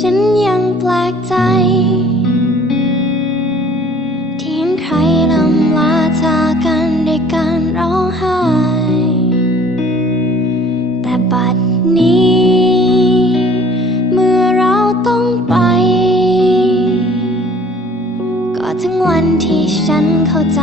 ฉันยังแปลกใจ ที่เห็นใครลำลาจากกันด้วยการร้องไห้ แต่บัดนี้ เมื่อเราต้องไป ก็ถึงวันที่ฉันเข้าใจ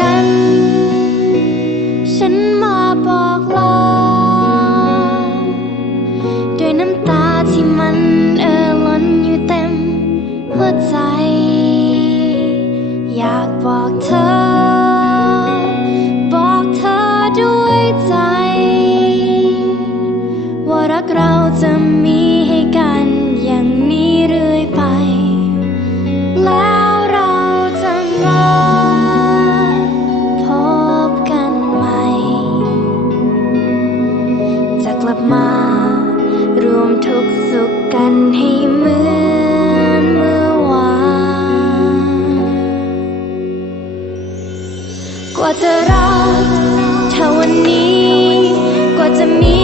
กัน ฉันมาบอกลา สุขกันให้เหมือนเมื่อวาน กว่าจะรักเท่าวันนี้ กว่าจะมี